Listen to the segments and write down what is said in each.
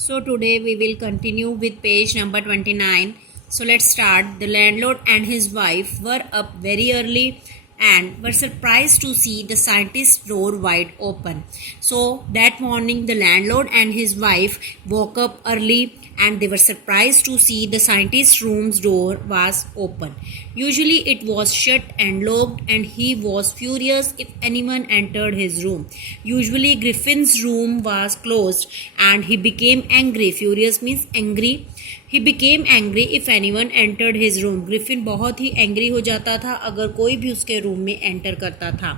So today we will continue with page number 29. So let's start. The landlord and his wife were up very early and were surprised to see the scientist's door wide open. So that morning the landlord and his wife woke up early and they were surprised to see the scientist's room's door was open. Usually it was shut and locked and he was furious if anyone entered his room. Usually Griffin's room was closed and he became angry. Furious means angry. He became angry if anyone entered his room. Griffin बहुत ही angry हो जाता था अगर कोई भी उसके room में enter करता था.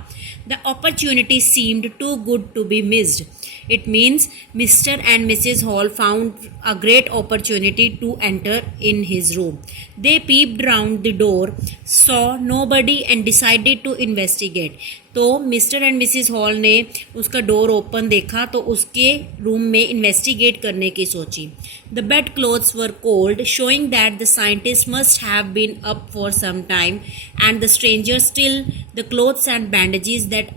The opportunity seemed too good to be missed. It means Mr. and Mrs. Hall found a great opportunity to enter in his room. They peeped round the door, saw nobody and decided to investigate. तो mister and Mrs hall ने उसका door open देखा तो उसके room में investigate करने की सोची. The bed clothes were cold showing that the scientist must have been up for some time and the stranger still the clothes and bandages that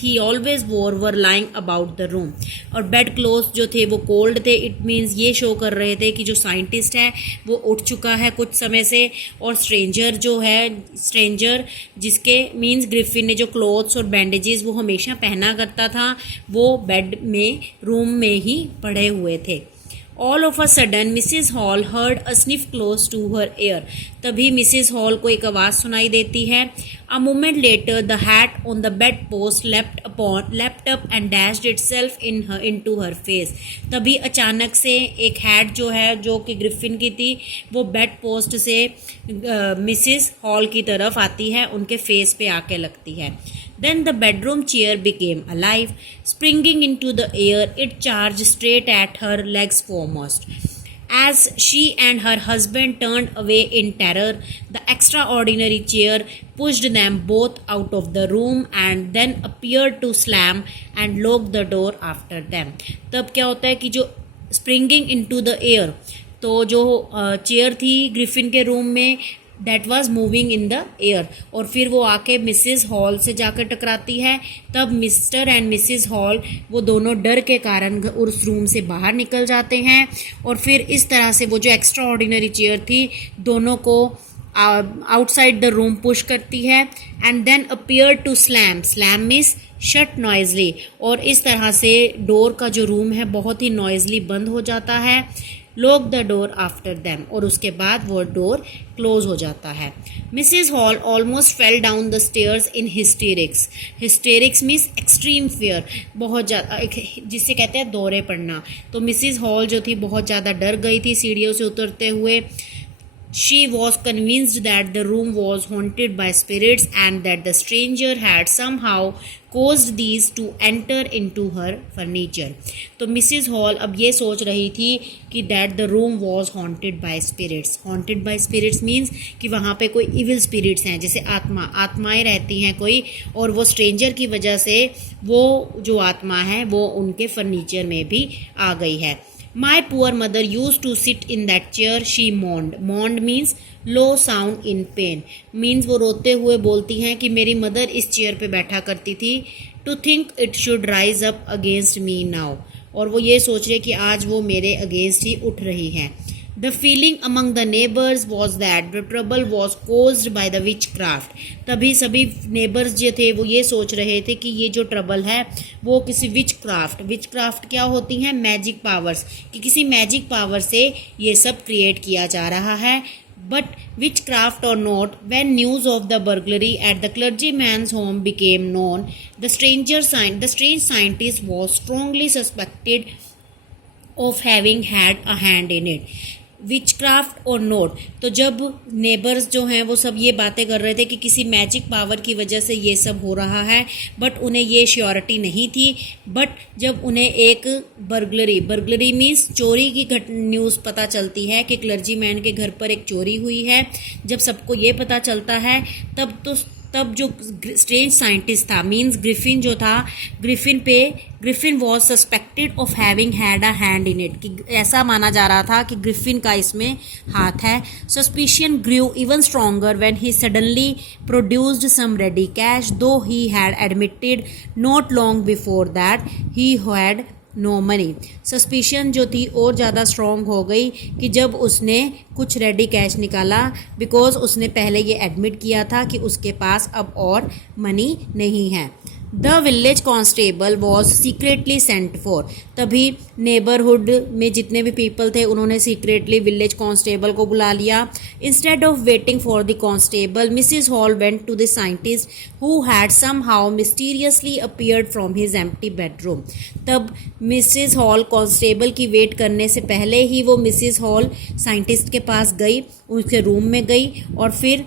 he always wore were lying about the room. और bed clothes जो थे वो cold थे. It means ये show कर रहे थे कि जो साइंटिस्ट है वो उठ चुका है कुछ समय से. और स्ट्रेंजर जिसके मीन्स ग्रिफिन ने जो क्लोथ्स और बैंडेजेस वो हमेशा पहना करता था वो बेड में रूम में ही पड़े हुए थे. All of a sudden, Mrs. Hall heard a sniff close to her ear. तभी मिसेस हॉल को एक आवाज़ सुनाई देती है. A moment later, the hat on the bedpost leapt up and dashed itself into her face. तभी अचानक से एक हैट जो है जो कि ग्रिफिन की थी वो बेड पोस्ट से मिसेस हॉल की तरफ आती है, उनके फेस पे आके लगती है. Then the bedroom chair became alive. Springing into the air, it charged straight at her legs foremost. As she and her husband turned away in terror, the extraordinary chair pushed them both out of the room and then appeared to slam and lock the door after them. तब क्या होता है कि जो springing into the air, तो जो chair थी Griffin के रूम में that was moving in the air और फिर वो आके मिसिस हॉल से जाकर टकराती है. तब मिस्टर एंड मिसिस हॉल वो दोनों डर के कारण उस रूम से बाहर निकल जाते हैं और फिर इस तरह से वो जो एक्स्ट्रा ऑर्डिनरी चेयर थी दोनों को आउटसाइड द रूम पुश करती है. And then appear to slam means shut noisily. और इस तरह से डोर का जो रूम है बहुत ही नॉइजली बंद हो जाता है. Lock the door after them और उसके बाद वो डोर क्लोज हो जाता है. Mrs hall almost fell down the stairs in hysterics. Hysterics means extreme fear, बहुत ज़्यादा, जिसे कहते हैं दौरे पड़ना. तो मिसिज हॉल जो थी बहुत ज़्यादा डर गई थी सीढ़ियों से उतरते हुए. She was convinced that the room was haunted by spirits and that the stranger had somehow caused these to enter into her furniture. तो मिसिज हॉल अब ये सोच रही थी कि that the room was haunted by spirits. Haunted by spirits means कि वहाँ पे कोई evil spirits हैं, जैसे आत्माएं रहती हैं कोई, और वो स्ट्रेंजर की वजह से वो जो आत्मा है वो उनके फर्नीचर में भी आ गई है. My poor mother used to sit in that chair, she moaned. Moaned means low sound in pain. Means वो रोते हुए बोलती हैं कि मेरी मदर इस चेयर पे बैठा करती थी. To think it should rise up against me now. और वो ये सोच रहे कि आज वो मेरे अगेंस्ट ही उठ रही हैं. The feeling among the neighbors was that the trouble was caused by the witchcraft. तभी सभी नेबर्स जो थे वो ये सोच रहे थे कि ये जो ट्रबल है वो किसी विचक्राफ्ट क्या होती हैं, मैजिक पावर्स, कि किसी मैजिक पावर से ये सब क्रिएट किया जा रहा है. But witchcraft or not, when news of the burglary at the clergyman's home became known, the strange scientist was strongly suspected of having had a hand in it. Witchcraft और note, तो जब neighbours जो हैं वो सब ये बातें कर रहे थे कि किसी मैजिक पावर की वजह से ये सब हो रहा है, बट उन्हें ये श्योरिटी नहीं थी. बट जब उन्हें एक बर्गलरी मीन्स चोरी की न्यूज़ पता चलती है कि क्लर्जी मैन के घर पर एक चोरी हुई है, जब सबको ये पता चलता है तब जो स्ट्रेंज साइंटिस्ट था मीन्स ग्रिफिन जो था, Griffin was suspected of having had a hand in it, कि ऐसा माना जा रहा था कि ग्रिफिन का इसमें हाथ है. Suspicion grew even stronger when he suddenly produced some ready cash, though he had admitted not long before that he had no money. Suspicion जो थी और ज़्यादा स्ट्रॉन्ग हो गई कि जब उसने कुछ रेडी कैश निकाला, बिकॉज उसने पहले ये एडमिट किया था कि उसके पास अब और मनी नहीं है। The village constable was secretly sent for. तभी नेबरहुड में जितने भी पीपल थे उन्होंने सीक्रेटली विलेज कॉन्स्टेबल को बुला लिया। Instead of waiting for the constable, Mrs Hall went to the scientist who had somehow mysteriously appeared from his empty bedroom. तब मिसिज हॉल कॉन्स्टेबल की वेट करने से पहले ही वो मिसिज हॉल साइंटिस्ट के पास गई, उसके रूम में गई और फिर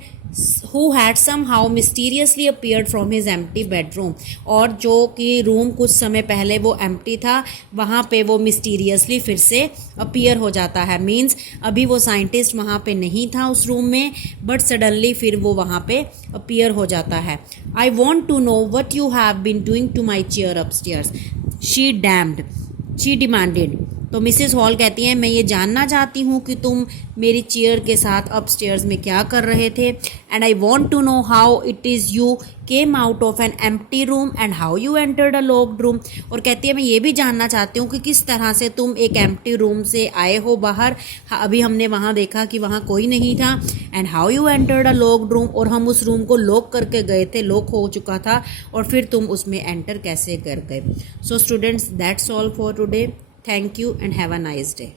who had somehow mysteriously appeared from his empty bedroom, और जो कि रूम कुछ समय पहले वो एम्प्टी था वहाँ पे वो मिस्टीरियसली फिर से अपीयर हो जाता है। मीन्स अभी वो साइंटिस्ट वहाँ पे नहीं था उस रूम में, बट सडनली फिर वो वहाँ पे अपीयर हो जाता है। I want to know what you have been doing to my chair upstairs, she demanded. तो मिसेस हॉल कहती हैं मैं ये जानना चाहती हूँ कि तुम मेरी चेयर के साथ अपस्टेयर्स में क्या कर रहे थे। And I want to know how it is you came out of an empty room and how you entered a locked room. और कहती है मैं ये भी जानना चाहती हूँ कि किस तरह से तुम एक एम्प्टी रूम से आए हो बाहर, अभी हमने वहाँ देखा कि वहाँ कोई नहीं था। And how you entered a locked room, और हम उस रूम को लॉक करके गए थे, लॉक हो चुका था, और फिर तुम उसमें एंटर कैसे कर गए। So students, that's all for today. Thank you and have a nice day.